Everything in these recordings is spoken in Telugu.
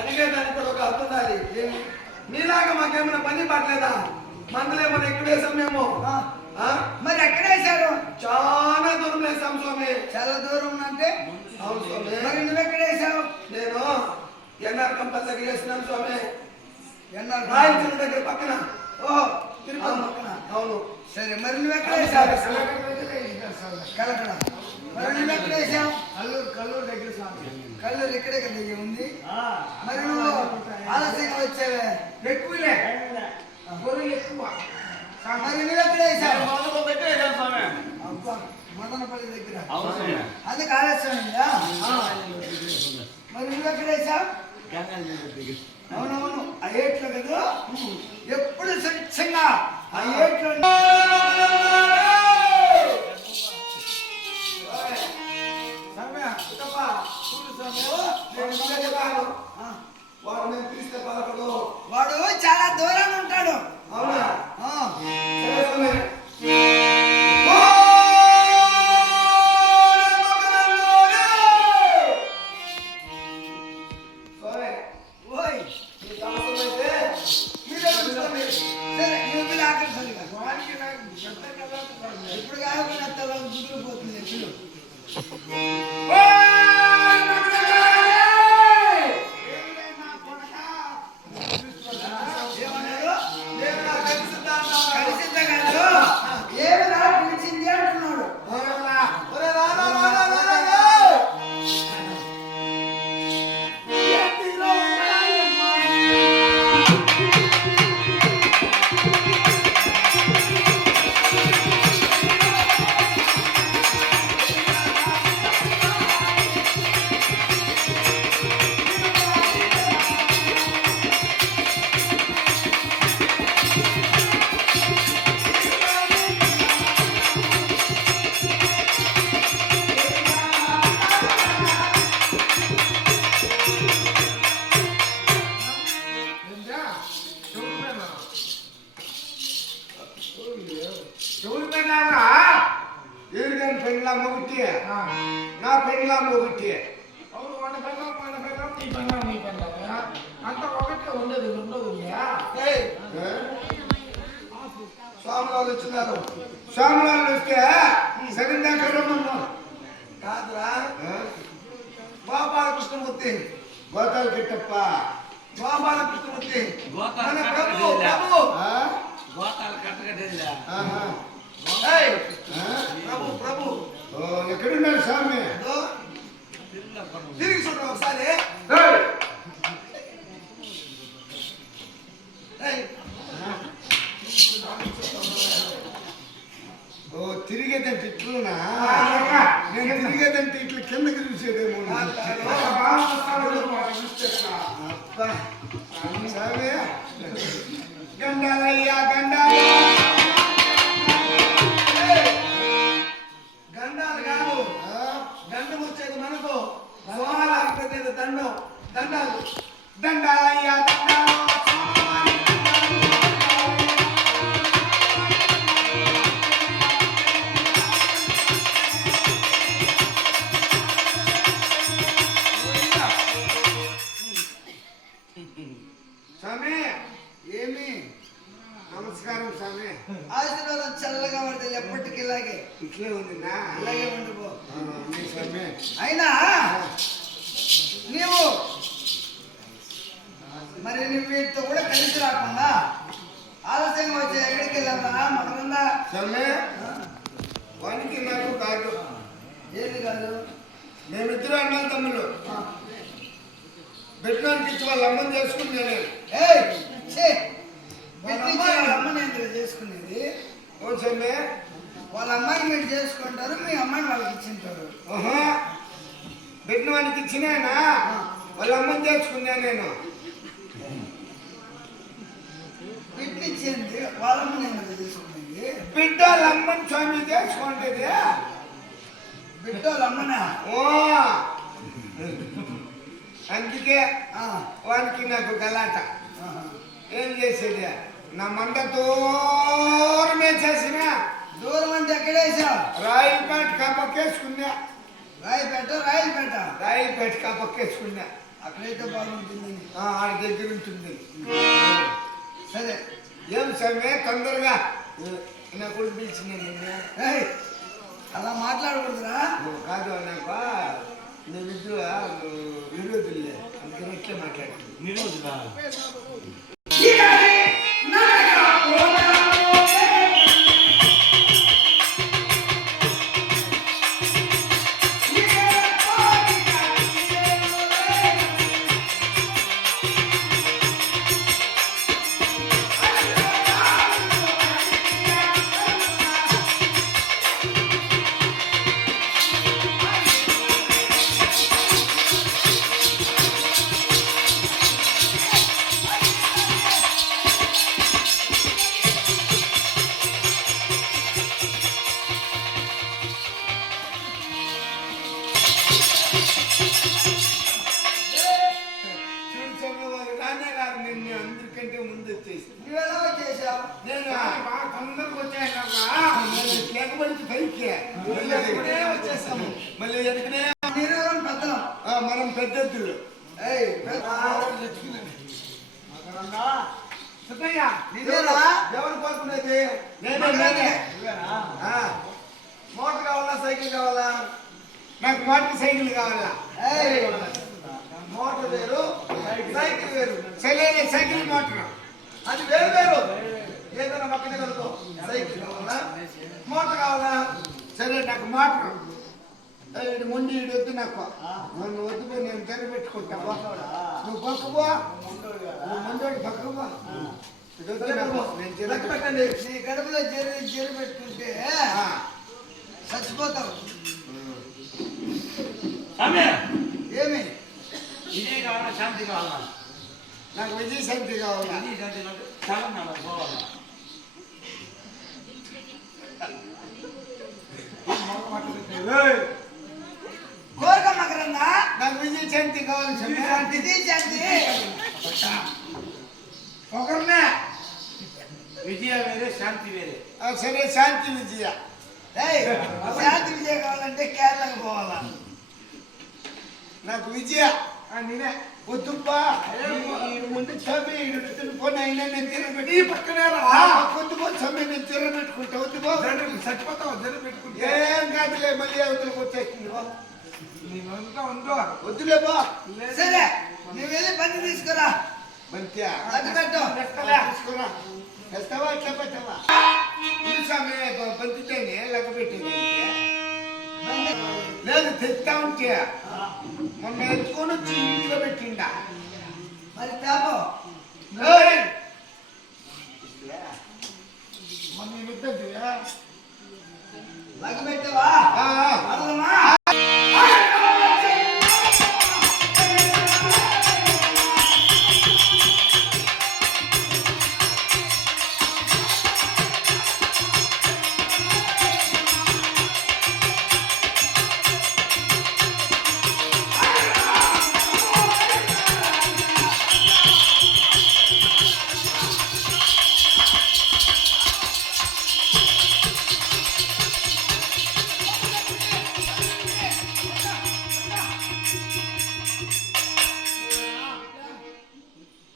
అడిగే దానికి కూడా ఒక అర్థం ఉండాలి. మీలాగా మాకేమైనా పని పట్టలేదా? మందులేమన్నా ఎక్కువ వేసాం మేము. మరి ఎక్కడ వేశారు? చాలా దూరం వేసాం స్వామి. చాలా దూరం అంటే? అవును స్వామి. మరి నువ్వు ఎక్కడ వేసావు? నేను ఎన్ఆర్ కంపల్సరీ వేసినాను స్వామి. ఎన్ఆర్ రాయలసీమ దగ్గర పక్కన. ఓహో, తిరుపతి పక్కన. అవును. సరే, మరి నువ్వు ఎక్కడ వేసావు? కలకడ. మరి నువ్వు ఎక్కడ వేసావు? కల్లూరు దగ్గర స్వామి. కల్లూరు ఇక్కడే కదా ఉంది. మరి నువ్వు ఆలస్యంగా వచ్చావే? ఎక్కువలే గొర్రెలు ఎక్కువ. మరి నువ్వు ఎక్కడ వేసావు? అబ్బా, మదనపల్లి దగ్గర. అందుకు ఆలస్యం అయిందా? మరి నువ్వు ఎక్కడ వేసావు? అవునవును, ఆ ఏట్లో కదా. ఎప్పుడు స్వచ్ఛంగా ఆ ఏట్లో వాడు చాలా దూరంగా ఉంటాడు. అవునా? ఇప్పుడు కాకుండా కుదిరిపోతుంది ఎప్పుడు. నా పెళ్ళాం ఒకటి. అంత ఒకటే ఉండదు ఉండదు. స్వామివారు వచ్చినారు. స్వామివారు వస్తే సగం దాకా కాదురా, గోపాలకృష్ణమూర్తి, గోతాల కిట్టప్ప, గోపాలకృష్ణమూర్తి మన ప్రభు. ప్రభు ప్రభు ప్రభు ఎక్కడున్నారు స్వామి? తిరిగి చూడండి ఒకసారి. తిరిగేదంటే ఇట్లునా? నేను తిరిగేదంటే ఇట్లా కిందకి చూసేదేమో. స్వామి గండాలయ్యా, గండాలు. గండాలు కాదు, దండం వచ్చేది మనకు. సోమాలకు పెట్టేది దండం. దండాలు దండాలయ్యా, దండాలు. స్వామి ఏమి? నమస్కారం స్వామి. ఆశీర్వాదం చల్లగా పడుతుంది ఎప్పటికీ ఇలాగే. ఇట్లే ఉందినా? ఇలాగే ఉండిపో. స్వామి అయినా నీవు మరి నువ్వు వీటితో కూడా కలిసి రాకుండా ఆలస్యంగా వచ్చే ఎక్కడికి వెళ్ళావా? మనకుందా స్వామి? వానికి నాకు కాదు. ఏది కాదు? మేమిద్దరు అన్నాం తమ్ముళ్ళు. బెట్నానికి ఇచ్చి వాళ్ళ అమ్మని చేసుకుని నేను. వాళ్ళ అమ్మని ఎందుకు చేసుకునేది? ఓ స్వామి, వాళ్ళ అమ్మాయిని మీరు చేసుకుంటారు, మీ అమ్మాయిని వాళ్ళకి ఇచ్చింటారు. బెట్నానికి ఇచ్చినానా వాళ్ళ అమ్మని చేసుకున్నా నేను. బిడ్డ ఇచ్చింది వాళ్ళ అమ్మని ఎందుకు చేసుకునేది? బిడ్డ వాళ్ళ అమ్మని స్వామి చేసుకుంటేది. బిడ్డ వాళ్ళ అమ్మనా? అందుకే వానికి నాకు గలాట. ఏం చేసేది? నా మంద దూరమే చేసిన. దూరం అంటే ఎక్కడేసావు? రాయిపేట కాపక్కేసుకున్నా. రాయపేట రాయలపేట రాయిపేట కాపక్కేసుకున్నా. అక్కడైతే బాగుంటుంది. ఆడి దగ్గర ఉంటుంది. సరే ఏం స్వామి తొందరగా నా కొడుకు పిలిచింది నిన్ను. ఏయ్, అలా మాట్లాడకూడదురా. కాదు నాకు నేను విరోధులే అందుకని ఇట్లా మాట్లాడుతుంది. చూడు స్వామి వాళ్ళు రానే రాదు నిన్ను అందరికంటే ముందు వచ్చేసి నువ్వెలా వచ్చేసావు? నేను బాగా తొందరగా వచ్చాయి లేకపోతే పైకి ఇప్పుడే వచ్చేసాము. మళ్ళీ వెనకనే మీరెవరం పెద్దలం? మనం పెద్దలు. ఏయ్, పెద్ద సుబ్బయ్య నీదేనా? ఎవరు కోరుకునేది? నేనే మోటార్ కావాలా సైకిల్ కావాలా? నాకు మోటార్ సైకిల్ కావాలా? ఏయ్, మోటార్ వేరు సైకిల్ వేరు. సరైన సైకిల్ మోటార్. అది వేరు వేరు. ఏదైనా పక్కనే కనుకో. సైకిల్ కావాలా మోటార్ కావాలా? సరే నాకు మోటార్. ఇటు ముందు ఇటు వద్దు నాకు. నన్ను వద్దు పోయి నేను తెర పెట్టుకుంటావా? నువ్వు పక్కవా? నువ్వు ముందోడి పక్కవా? ఇటు వద్దు నాకు. నేను తెర లెక్క పెట్టండి. నీ గడుపులో జరి పెట్టుకుంటే చచ్చిపోతావు. ఏమి? విజయ్ కావాలా శాంతి కావాలా? నాకు విజయశాంతి కావాలా? విజయ్ శాంతి నాకు చాలా నాకు పోవాలా? కోరిక మకరన్నా, నాకు విజయశాంతి కావాలి స్వామి. ఇది శాంతి. ఒకరినే విజయ వేరే శాంతి వేరే. సరే శాంతి విజయ. ఏయ్, శాంతి విజయ కావాలంటే కేరళకు పోవాలా? నాకు విజయ. నేనే వద్దుబ్బా ముందు స్వామి పోనీ అయినా నేను తెర ఈ పెట్టి పక్కనే రా. వద్దుపో స్వామి నేను తెర పెట్టుకుంటా. వద్దుపో చచ్చిపోతావు జర పెట్టుకుంటే. ఏం కాదులే మళ్ళీ అవతలకు వచ్చేస్తుంది. నీవంతా ఉందో. వద్దులే బా. సరే, నువ్వు వెళ్ళి బండి తీసుకురా. మంచిగా అది పెట్టు. తీసుకురా. తెస్తావా అట్లా పెట్టవా? ఇది స్వామి పంచితేనే లెక్క పెట్టేది. లేదు తెస్తా ఉంటే మొన్న ఎత్తుకొని వచ్చి ఇంట్లో పెట్టిండా. మరి తాపో. ఏయ్! మన ఇద్దరు లగ పెట్టవా? ఆ, అర్థమా?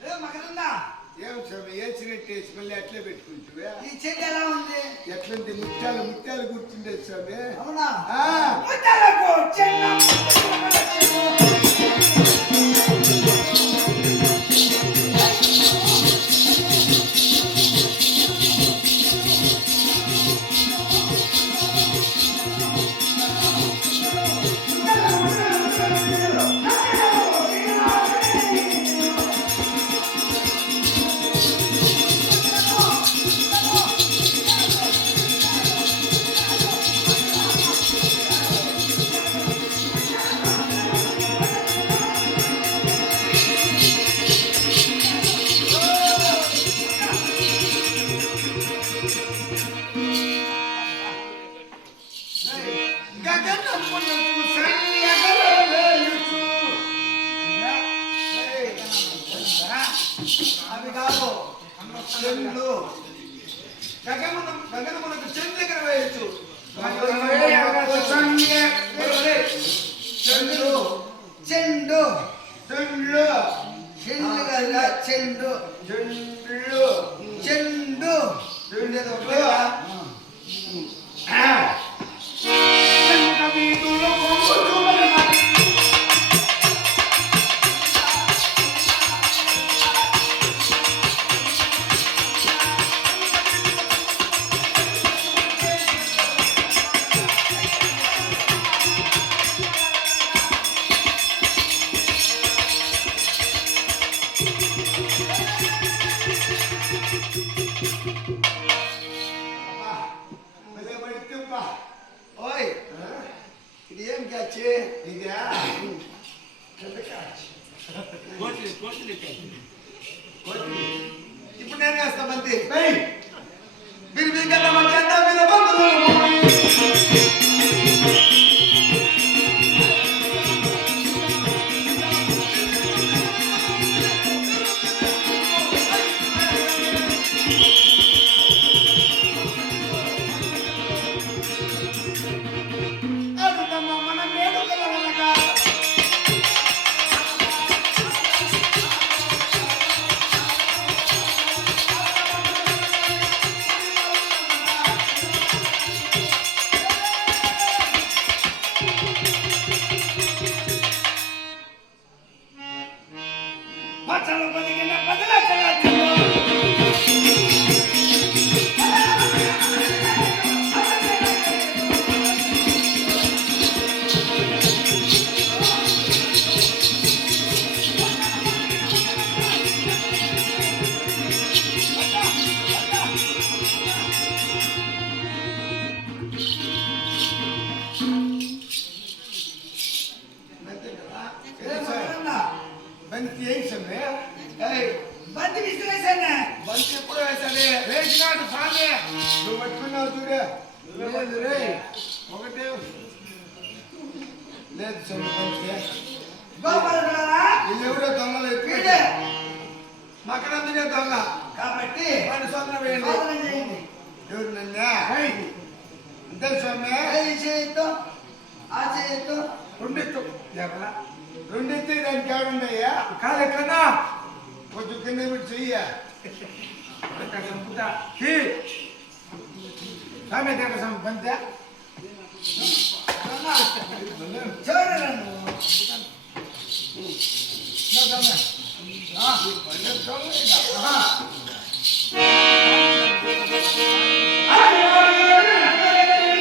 ఏ మకరన్నా, ఏం స్వామి వేసినట్టు వేసి మళ్ళీ అట్లే పెట్టుకుంటువే? ఈ చెట్టు ఎలా ఉంది? ఎట్లంటే ముత్యాలు ముత్యాలు కూర్చుండేది స్వామి. అవునా? ఆ, ముద్దలకు చిన్న ముద్దలకు. గగనమునకు సన్నియగలవేయుచు. అది కాదు. చెండ్లు గగనమునకు చెండ్లెక్కన వేయచ్చు. గగనమునకు సన్నియ- చెండ్లు చెండు. చెండు చెండ్లు చెండు కదా చెండు చెండ్లు చెండు చెండు ఏదో ఒకటేగా? వీధులు పొంగు చూపని మరి. భలే పడితేబ్బా. ఓయ్ ఇది ఏం క్యాచ్? ఇదా కోట్లు ఎక్కాయి. ఇప్పుడు నేను వేస్తా బంతి. ఏయ్, మీరు మీకన్నా మాకేందా మీరు బంధువులు? అడుగుతమ్మ మన వేడుకల వలన పచ్చలు పొదిగిన పదలచ్చల బంతి ఏం సమ్మె ఏయ్ బంతి విసిరేసాను బంతి ఎప్పుడు వేసాలి? వేసినాడు స్వామి నువ్వు పట్టుకున్నావు చూడే లేదు రే. ఒకటే లేదు స్వామి బంతి గోపాలరా వీళ్ళెవరో దొంగలు వీడే మకరందునే దొంగ. కాబట్టి వాడిని సోదన వేయండి. శోధన చేయండి ఎవరు నన్నే అంతే స్వామి ఈ చేయితో ఆ చేయితో రెండెత్తు. జరగలా. రెండెత్తే దానికి ఏడున్నాయా కాలు ఎట్లన్నా? కొంచెం కింద పెట్టి చెయ్య అంత సంపుతా. హీ. స్వామి దగ్గర స్వామి బంతే చూడరా స్వామి నువ్వు